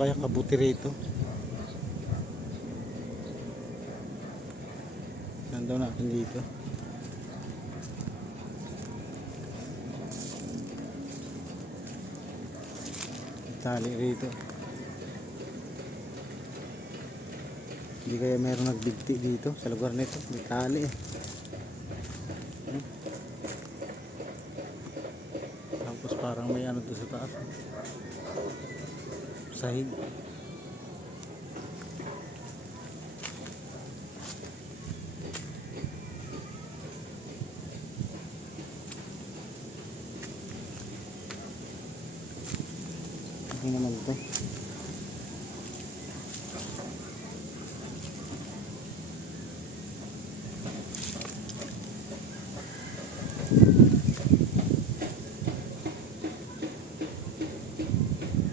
kayang kabuti rito. Saan daw natin dito? Tali rito. Hindi kaya mayroong nagbigti dito sa lugar nito. May tali eh. Tapos parang may ano doon sa taas. Sahig. Ano naman ito?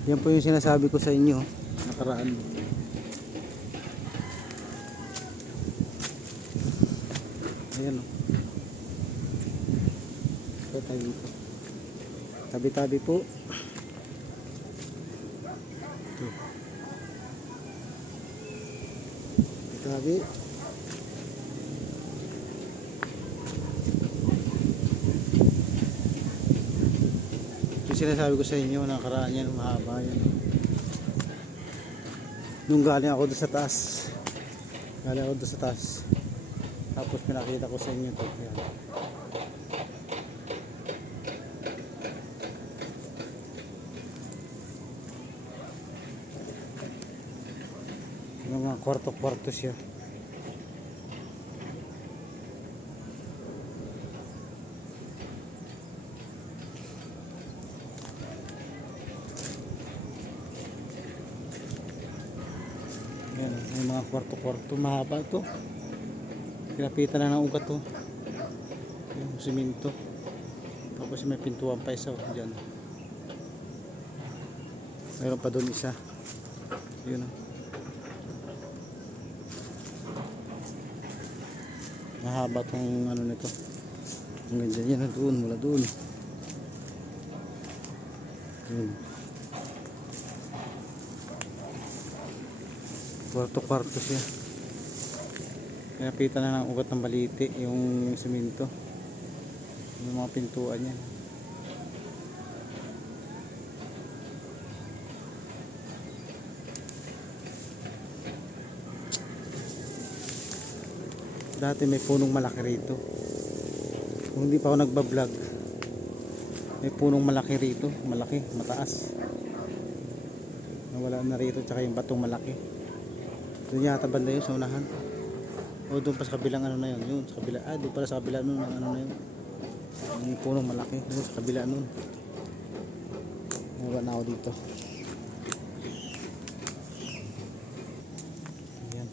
Yan po yung sinasabi ko sa inyo nakaraan. Ayan o. Ito tayo dito. Tabi-tabi po. Ito. Tabi. Sinasabi ko sa inyo nakaraan yan, mahaba yan. Nung galing ako doon sa taas, tapos pinakita ko sa inyo to. Yan. Mga kwarto-kwarto siya. Yan, may mga kwarto-kwarto, mahaba to. Pinapitan na ng ugat to. Yung simento. Tapos may pintuan pa isa dyan. Mayroon pa doon isa. Yun o. Mahaba tong ano nito. Hanggang dyan yan, doon, mula doon. Yun. Kwarto-kwarto siya. Pinapitan na ng ugat ng baliti yung simento. Yung mga pintuan yan. Dati may punong malaki rito. Kung hindi pa ako nagbablog, may punong malaki rito. Malaki, mataas. Nawala na rito, tsaka yung batong malaki. Doon yata banda yun sa unahan. O doon pa sa kabilang ano na yun. Yun sa kabila. Ah, doon pala sa kabila nun. Ang ano na yun. Yung punong malaki. Doon sa kabila nun. Nawala na ako dito. Ayan.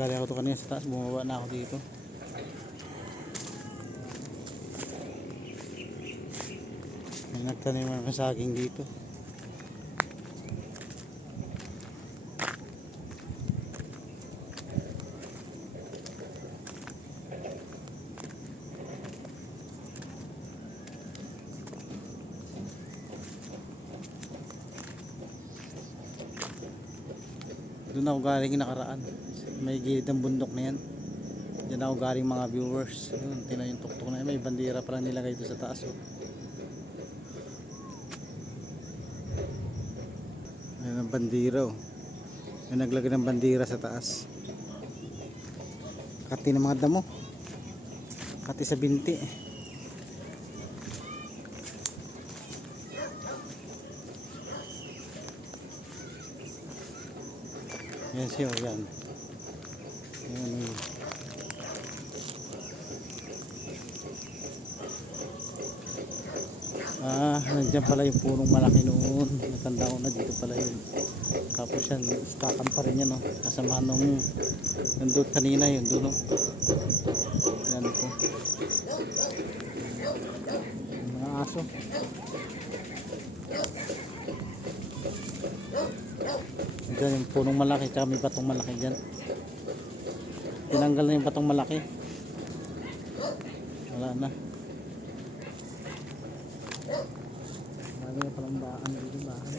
Galing ako to kanina sa taas. Bumaba na ako dito. May nagtanim ng saging dito. Doon ako galing nakaraan. May gilid ng bundok na yan. Diyan ako galing mga viewers. Yun, tingnan yung tuktok na yan. May bandera parang nilagay doon sa taas. Oh. Ayan ang bandera. Oh. May naglagay ng bandera sa taas. Kati ng mga damo. Kati sa binti. Yan siya, yan. Yan. Ah, nandiyan pala yung punong malaki noon. Natanda ko na dito pala yun. Tapos yan, stakan pa rin yan, no. Kasama nung nandun kanina yun, doon, no. Yan ito. Mga aso. Diyan yung punong malaki, tsaka may batong malaki dyan. Tinanggal na yung batong malaki. Wala na. Wala na palang bahan dito, bahan.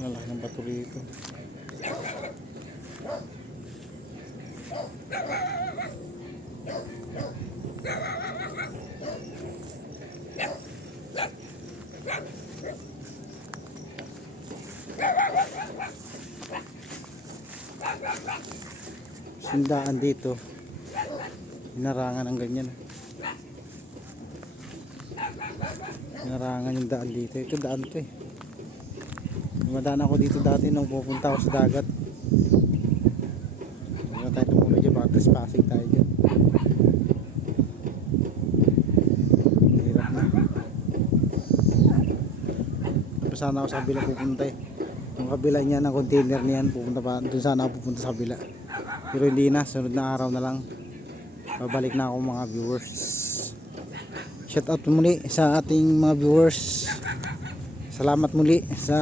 Malaki ng bato rito. Sindaan dito. Hinarangan ng ganyan. Hinarangan yung daan dito. Ito daan to eh. Dumadaan ako dito dati nung pupunta ako sa dagat. Hindi tayo tumulog dyan. Baka trespassing tayo dyan. Hirap na. Tapos sana ako sa kabila pupunta eh. Yung kabila niya ng container niyan. Pupunta pa. Doon sana ako pupunta sa kabila. Pero hindi na. Sunod na araw na lang. Babalik na ako mga viewers. Shout out muli sa ating mga viewers. Salamat muli sa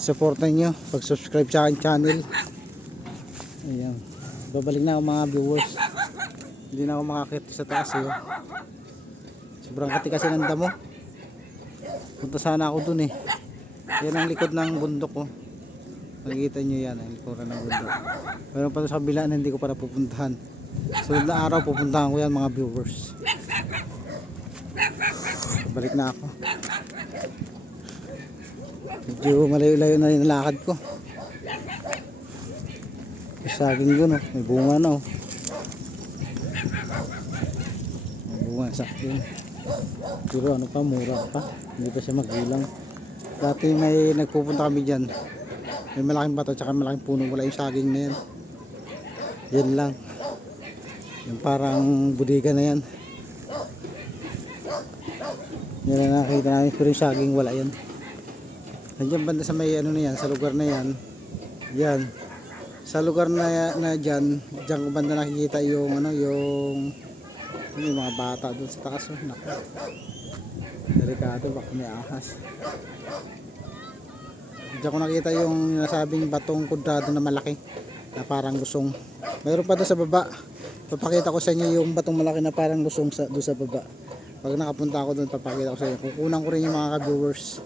suporta nyo. Pag-subscribe sa aking channel. Ayan. Babalik na ako mga viewers. Hindi na ako makakita sa taas eh. Sobrang kati kasi ng damo. Punta sana ako dun eh. Yan ang likod ng bundok ko. Nakikita nyo yan, ang likuran ng bundok. Meron pa sa kabila na hindi ko para pupuntahan. Sunod na araw pupuntahan ko yan mga viewers. Balik na ako. Medyo malayo-layo na rin ang lakad ko. May saging doon, oh. May bunga na. Oh. May bunga sa akin. Pero ano pa, mura pa. Hindi pa siya magbilang. Dati may nagpupunta kami dyan. May malaking bato at malaking puno. Wala yung saging na yan. Yan lang. Yung parang budiga na yan. Yan na nakita namin. Pero yung saging wala yan. Nandiyan banda sa may ano na yan. Sa lugar na yan. Yan. Sa lugar na dyan. Diyan ko banda nakikita yung ano yung mga bata doon sa taas. Naku. Delikado baka may ahas. Diyan ko nakita yung nasabing batong kudrado na malaki na parang lusong. Mayroon pa doon sa baba. Papakita ko sa inyo yung batong malaki na parang lusong doon sa baba. Pag nakapunta ako doon, papakita ko sa inyo. Kukunan ko rin yung mga ka-viewers.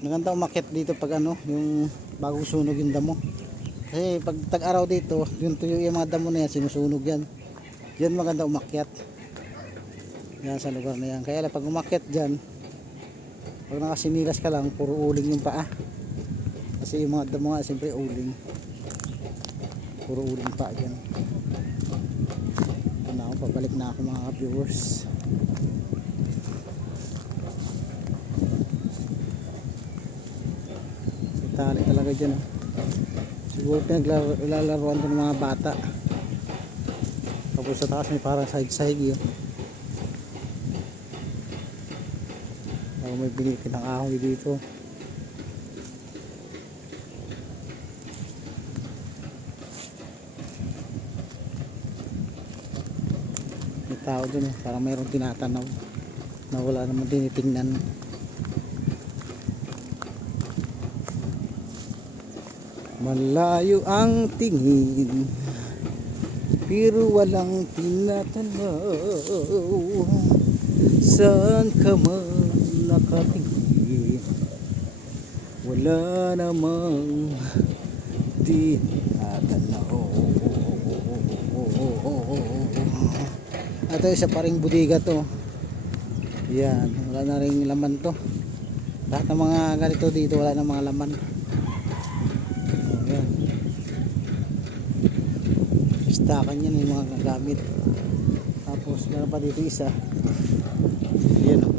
Maganda umakyat dito pag ano, yung bagong sunog yung damo. Kasi pag tag-araw dito, yung tuyo yung mga damo na yan, sinusunog yan. Yan maganda umakyat. Yan sa lugar na yan. Kaya pag umakyat dyan, pag nakasinilas ka lang, puro uling yung paa. Kasi yung mga damo nga, siyempre uling. Puro uling paa dyan. Ito na ako, pabalik na ako mga viewers. Tali talaga dyan. Siguro pinaglalaroan ko ng mga bata. Tapos sa taas may parang sahig-sahig yun. May binikin ng kahoy dito. May tao dun eh. Parang mayroong tinatanaw na wala naman tinitingnan. Malayo ang tingin pero walang tinatanaw. Saan ka man nakatingin, wala namang tinatanaw. Ito isa pa ring budiga to. Yan, wala na ring laman to. Lahat ng mga ganito dito wala na mga laman. Yan. Stakan yan yung mga gamit. Tapos meron pa dito isa. Yan o.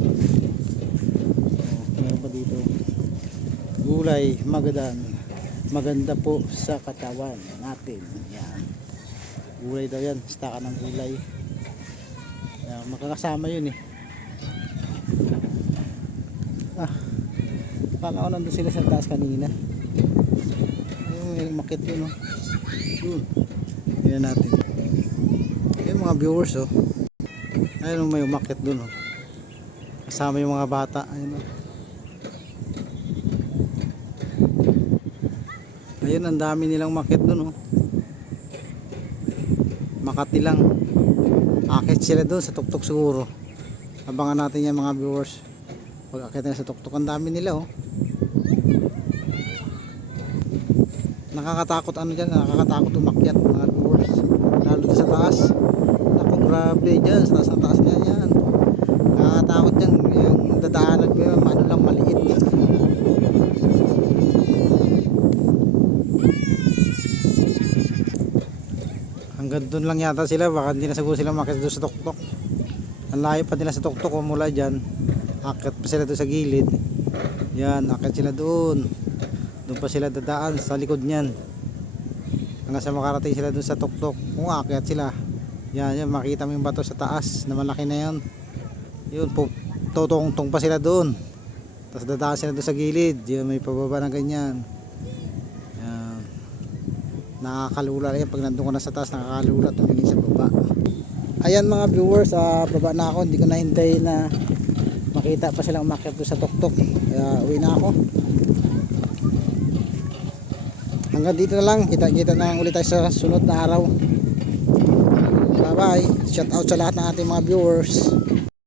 Meron pa dito. Gulay maganda po sa katawan natin. Yan. Gulay daw yan. Stakan ng gulay. Yan. Makakasama yun eh. Kala ko nandun sila sa taas kanina. May makit yun oh. Yan natin. Yung mga viewers oh. Ayun may umakit dun oh. Kasama yung mga bata. Ayun oh. Ayun ang dami nilang makit dun oh. Makati lang. Akit sila doon sa tuktok siguro. Abangan natin yan mga viewers. Pag akit na sa tuktok, ang dami nila oh. Nakakatakot ano dyan, nakakatakot umakyat mga viewers. Lalo sa taas. Naku grabe dyan, sa taas na taas na yan. Nakakatakot dyan, yung dadaanan ko yun, ano lang maliit. Hanggang doon lang yata sila, baka hindi na siguro sila umakyat doon sa tuktok. Ang layo pa nila sa tuktok oh, mula dyan. Akit pa sila doon sa gilid. Yan, akit sila doon. Doon pa sila dadaan sa likod niyan. Hanggang sa makarating sila doon sa tuktok. Kung aakyat sila. Yan, makita mo yung bato sa taas na malaki na yan. Yun, tutungtong pa sila doon. Tapos dadaan sila doon sa gilid. Yan, may pababa na ganyan. Yan. Nakakalula yan. Pag nandun ko na sa taas, nakakalula tumingin sa baba. Ayan mga viewers, baba na ako. Hindi ko nahintay na makita pa silang umakyat doon sa tuktok. Kaya uwi na ako. Hanggang dito na lang, kita-kita na lang ulit tayo sa sunod na araw. Bye bye, shout out sa lahat ng ating mga viewers.